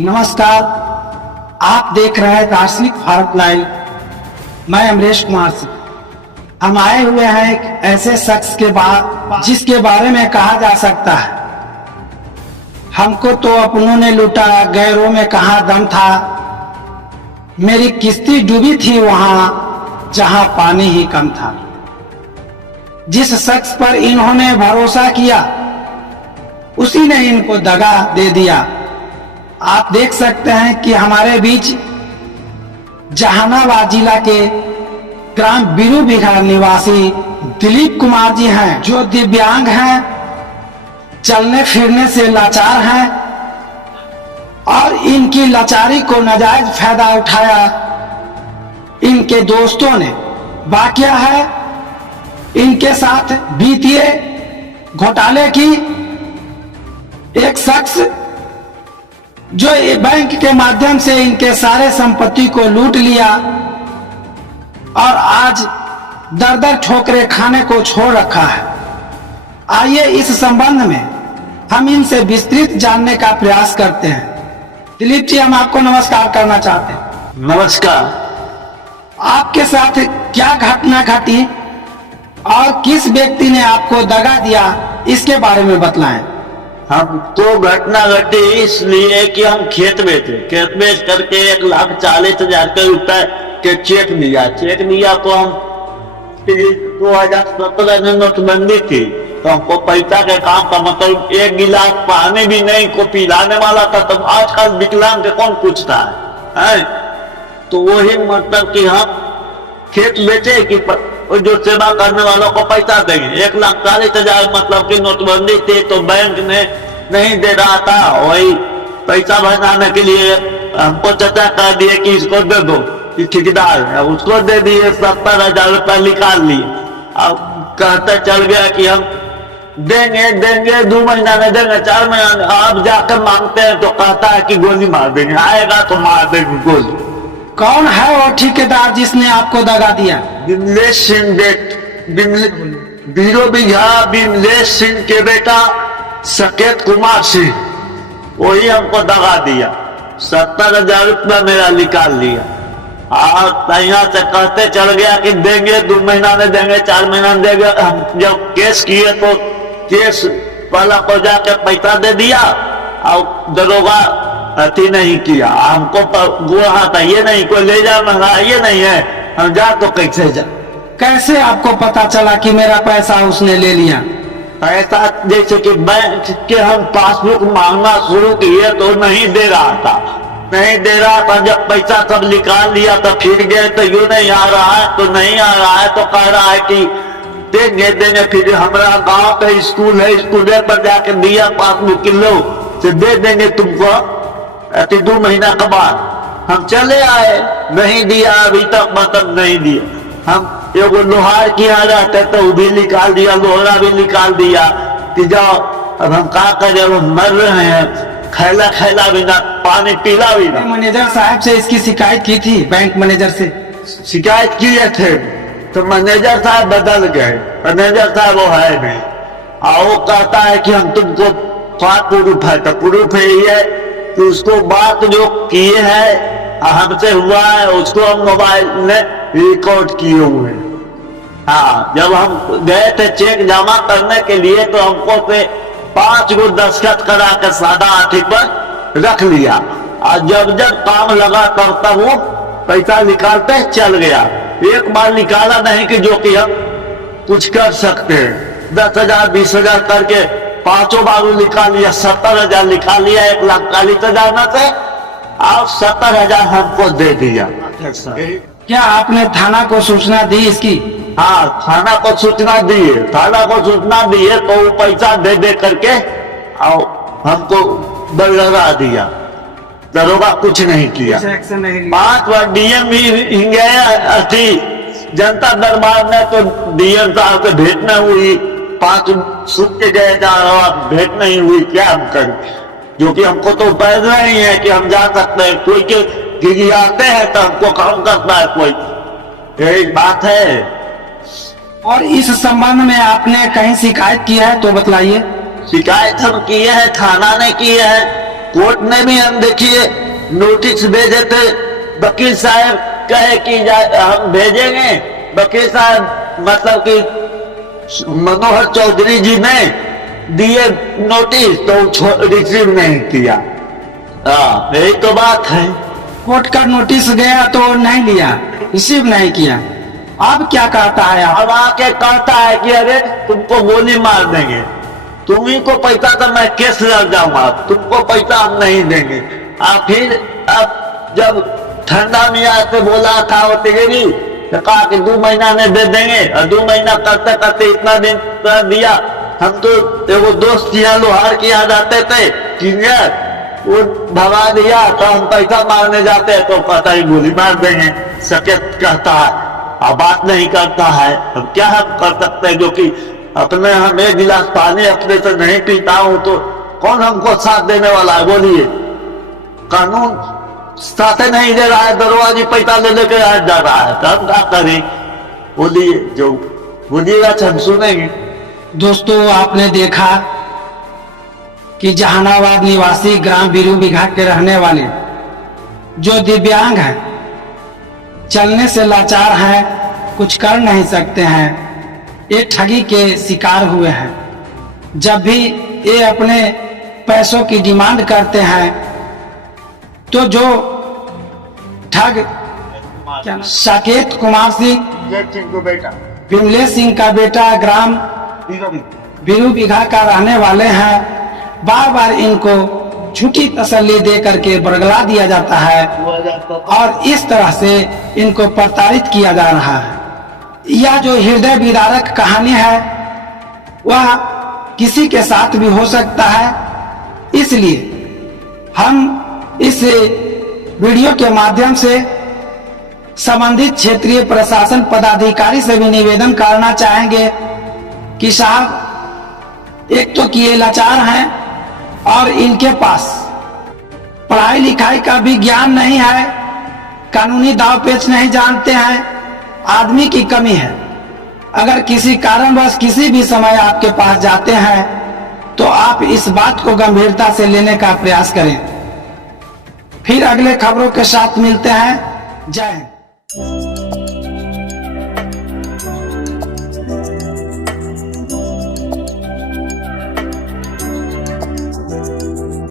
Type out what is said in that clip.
नमस्कार, आप देख रहे हैं दार्शनिक भारत लाइव। मैं अमरेश कुमार सिंह। हम आए हुए हैं एक ऐसे शख्स के बाद जिसके बारे में कहा जा सकता है, हमको तो अपनों ने लूटा, गैरों में कहाँ दम था। मेरी किश्ती डूबी थी वहां जहां पानी ही कम था। जिस शख्स पर इन्होंने भरोसा किया उसी ने इनको दगा दे दिया। आप देख सकते हैं कि हमारे बीच जहानाबाद जिला के ग्राम बीरू बिहार निवासी दिलीप कुमार जी हैं, जो दिव्यांग हैं, चलने फिरने से लाचार हैं और इनकी लाचारी को नाजायज फायदा उठाया इनके दोस्तों ने। वाकया है इनके साथ वित्तीय घोटाले की एक शख्स जो बैंक के माध्यम से इनके सारे संपत्ति को लूट लिया और आज दर दर ठोकरे खाने को छोड़ रखा है। आइए इस संबंध में हम इनसे विस्तृत जानने का प्रयास करते हैं। दिलीप जी, हम आपको नमस्कार करना चाहते हैं। नमस्कार। आपके साथ क्या घटना घटी और किस व्यक्ति ने आपको दगा दिया, इसके बारे में बतलाएं। हम तो घटना घटी इसलिए कि हम खेत में थे। खेत में करके 1,40,000 रुपए के चेक लिया तो हम 2017 में नोटबंदी थी, तो हमको पैसा के काम का मतलब एक गिलास पानी भी नहीं को पिलाने वाला था। तो आजकल विकलांग के कौन पूछता है? तो वही मतलब कि हम खेत बेचे कि जो सेवा करने वालों को पैसा देंगे। 1,40,000 मतलब की नोटबंदी थी, तो बैंक ने नहीं दे रहा था। वही पैसा बनाने के लिए हमको चर्चा कर दिए कि इसको दे दो, ठेकेदार है, उसको दे दिए। 70,000 रुपया निकाल लिए। अब कहते चल गया कि हम देंगे 2 महीना में देंगे, 4 महीना। अब जाकर मांगते हैं तो कहता है कि गोली मार देंगे, आएगा तो मार देंगे गोली। कौन है वो ठेकेदार जिसने आपको दगा दिया? विमलेश सिंह बीरो बिघा विमलेश सिंह के बेटा सकेत कुमार सिंह, वही हमको दगा दिया। 70,000 रुपया मेरा निकाल लिया और यहाँ से कहते चल गया कि देंगे 2 महीना में देंगे, 4 महीना में देंगे। हम जब केस किए तो केस वाला को जाके पैसा दे दिया और दरोगा अति नहीं किया। हमको गुहा था, ये नहीं कोई ले जा महंगा, ये नहीं है, हम जा तो कैसे जा। कैसे आपको पता चला कि मेरा पैसा उसने ले लिया? ऐसा जैसे कि बैंक के हम पासबुक मांगना शुरू किए तो नहीं दे रहा था। जब पैसा सब निकाल लिया तो फिर गए तो यूं नहीं आ रहा है, तो नहीं आ रहा है, तो कह रहा है कि देंगे। फिर हमारा गांव का स्कूल है, स्कूल पर जाके दिया पासबुक किलो से दे देंगे तुमको 2 महीना के बाद। हम चले आए, नहीं दिया अभी तक, मतलब नहीं दिया। हम एगो लोहार की यहाँ रहते तो वो भी निकाल दिया, लोहरा भी निकाल दिया कि जाओ। अब हम क्या करें, वो मर रहे हैं, खैला भी ना, पानी पीला भी ना। मैनेजर साहब से इसकी शिकायत की थी? बैंक मैनेजर से शिकायत किए थे तो मैनेजर साहब बदल गए। मैनेजर साहब वो है नहीं, और वो कहता है कि हम तुमको प्रूफ है, तो प्रूफ है ये कि उसको बात जो किए हैं हमसे हुआ है, उसको हम मोबाइल में रिकॉर्ड किए हुए। हाँ, जब हम गए थे चेक जमा करने के लिए तो हमको से 5 गो दस्तखत करा के सादा हाथी पर रख लिया, और जब काम लगा तब वो पैसा निकालते चल गया। एक बार निकाला नहीं कि जो कि हम कुछ कर सकते हैं। 10,000 20,000 करके 5 बार निकाल लिया, 70,000 निकाल लिया। 1,40,000 में से और 70,000 हमको दे दिया। क्या आपने थाना को सूचना दी इसकी? हाँ, थाना को सूचना दिए तो वो पैसा दे करके और हमको बलगा दिया। दरोगा कुछ नहीं किया। 5 बार डीएम भी गया थी जनता दरबार में, तो डीएम साहब से भेंट न हुई। 5 सुख के गए, भेंट नहीं हुई। क्या हम करें, जो कि हमको तो पैद नहीं है कि हम जा सकते हैं। कोई के आते हैं तो हमको काम करता है कोई, यही बात है। और इस संबंध में आपने कहीं शिकायत की है तो बतलाइए। शिकायत हम किए हैं, थाना ने किए हैं, कोर्ट ने भी हम देखिए नोटिस भेजे थे, वकील साहब कहे कि हम भेजेंगे, वकील साहब मतलब कि मनोहर चौधरी जी ने दिए नोटिस तो रिसीव नहीं किया। हाँ, यही तो बात है। कोर्ट का नोटिस गया तो नहीं लिया, रिसीव नहीं किया। अब क्या कहता है आप? अब आके कहता है कि अरे तुमको गोली मार देंगे, तुम्ही को पैसा तो मैं केस लड़ जाऊंगा, तुमको पैसा हम नहीं देंगे। फिर अब जब ठंडा मियाँ से बोला था वो तिगेरी तो कहा कि 2 महीना में दे देंगे, और 2 महीना करते करते इतना दिन कर दिया। हम तो एगो दोस्त यहाँ लोहार के यहाँ जाते थे किंगर, वो भगा दिया तो हम पैसा मारने जाते हैं तो पता ही गोली मार देंगे। सकेत कहता है, अब बात नहीं करता है। अब क्या हम कर सकते हैं, जो कि अपने हम 1 गिलास पानी अपने से नहीं पीता हूं तो कौन हमको साथ देने वाला है? बोलिए, कानून साथे नहीं दे रहा है, दरवाजे पैसा ले लेके जा रहा है, तो हम क्या करें? बोलिए, जो बोलिएगा हम सुनेंगे। दोस्तों, आपने देखा कि जहानाबाद निवासी ग्राम बीरू बिघा के रहने वाले जो दिव्यांग हैं, चलने से लाचार हैं, कुछ कर नहीं सकते हैं, ये ठगी के शिकार हुए हैं। जब भी ये अपने पैसों की डिमांड करते हैं तो जो ठग साकेत कुमार सिंह, विमलेश सिंह का बेटा, ग्राम बीरू बिघा का रहने वाले हैं, बार बार इनको झूठी तसल्ली दे करके बरगला दिया जाता है और इस तरह से इनको प्रताड़ित किया जा रहा है। यह जो हृदय विदारक कहानी है वह किसी के साथ भी हो सकता है, इसलिए हम इस वीडियो के माध्यम से संबंधित क्षेत्रीय प्रशासन पदाधिकारी से भी निवेदन करना चाहेंगे कि साहब, एक तो कि ये लाचार हैं और इनके पास पढ़ाई लिखाई का भी ज्ञान नहीं है, कानूनी दाव पेच नहीं जानते हैं, आदमी की कमी है। अगर किसी कारणवश किसी भी समय आपके पास जाते हैं तो आप इस बात को गंभीरता से लेने का प्रयास करें। फिर अगले खबरों के साथ मिलते हैं। जय हिंद।